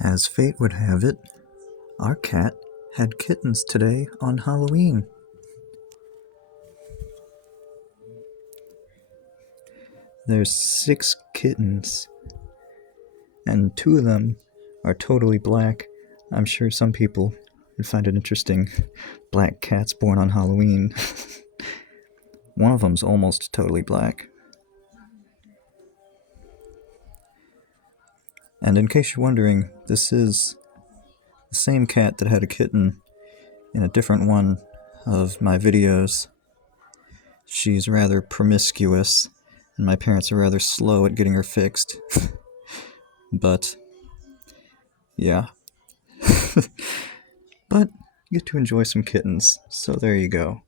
As fate would have it, our cat had kittens today on Halloween. There's 6 kittens, and 2 of them are totally black. I'm sure some people would find it interesting. Black cats born on Halloween. One of them's almost totally black. And in case you're wondering, this is the same cat that had a kitten in a different one of my videos. She's rather promiscuous, and my parents are rather slow at getting her fixed. But, yeah. But you get to enjoy some kittens, so there you go.